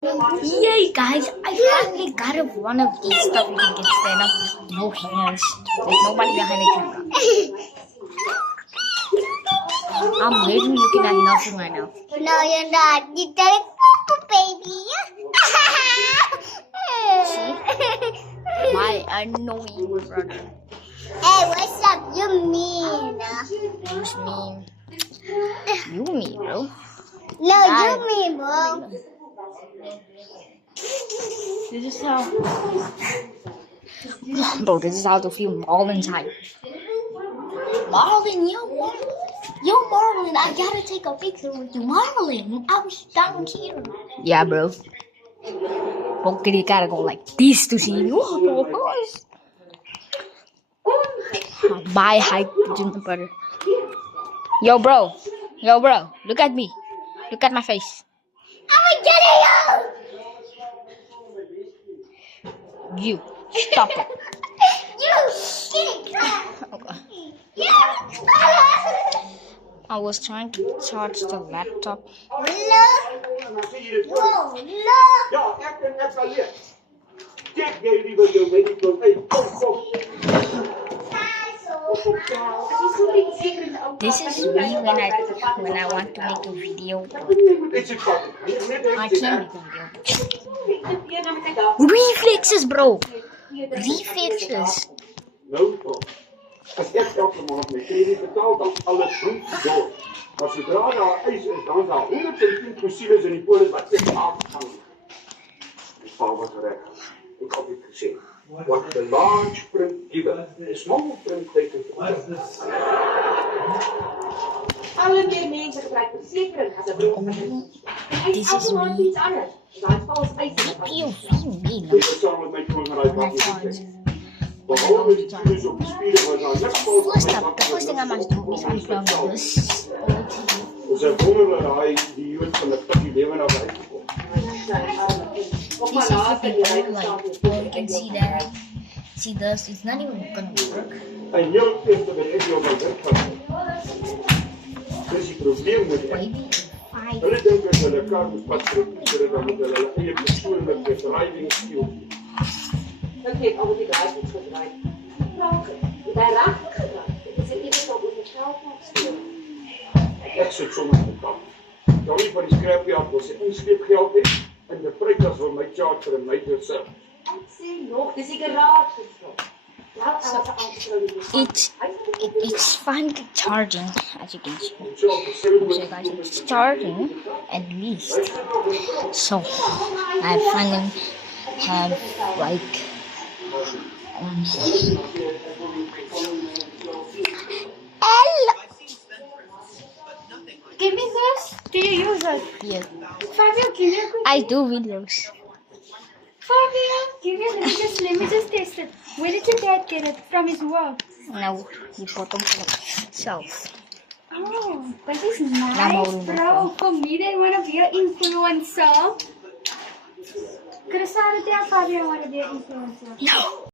Yay guys, I finally got one of these stuff you can stand up. No hands. There's nobody behind the camera. I'm literally looking at nothing right now. No, you're not. You're telling baby. See? My annoying brother. Hey, what's up? You mean? Who's mean? You mean, bro. No, you mean, bro. This is how... Bro, this is how to feel Marlon's hype. Marlon, yo, Marlon, I gotta take a picture with you. Marlon, I was down here. Yeah, bro. Okay, you gotta go like this to see you. Bye, hype, brother. Yo, bro. Look at me. Look at my face. I'm getting You. Stop it. you stink. Okay. Yeah. I was trying to charge the laptop. Whoa, no. Ja, ek sal leer. Kyk jy liewe jou medical uit. Kom. This is me when I want to make a video. Dit is wat. I can't make a video. Reflexes, bro. Reflexes. Nou, as ek elke maand my krediet betaal, dan alles goed door. Maar sodra daar eis is, dan is daar 110 fossiels in die polis wat ek afgaan. Die pa was reg. Ek het dit gesê. What the large print given, the small print taken. Alle meer mense gebruik versekering as 'n bron van inkomste. This is me. Iets anders. Daai vals uit. POV me. Ek het saam met my koolraai wat gesê. Behalwe die video's op die spiere was daar niks vals. The first thing I must do is unplug this. Ons het wonder daai die jood van 'n tikkie lewe na buite kom. Op This maar is later die like, uitstaat. you can see that. See this? It's not even gonna work. En jou eerste wat ek jou wil werk. Dis die probleem met ek. Maybe 5. Hulle dink as hulle kar moet pas sodat dan moet hulle eie persoonlike driving skill. Ek het al die draai iets gedraai. Vraag. Daai reg gedraai. Dis net iets wat ons geld moet stuur. Ek sit sommer op kant. Jy van die skrapie af wil sê inskeep geld hê en die pryk as vir my charger en my self. Ek sê nog, dis die garage geskop. It's finally charging, as you can see. So Guys, it's charging at least. So I finally have like Give me this. Do you use it? yeah. Fabio, give me a quick. I do videos. Fabio, give me. Let me just taste it. Where did your dad get it? From his work. Now you put them on shelf. Oh, but it's Now nice, I'm bro. For me, they want to be an influencer. Chris, Fabio want to be an influencer. No.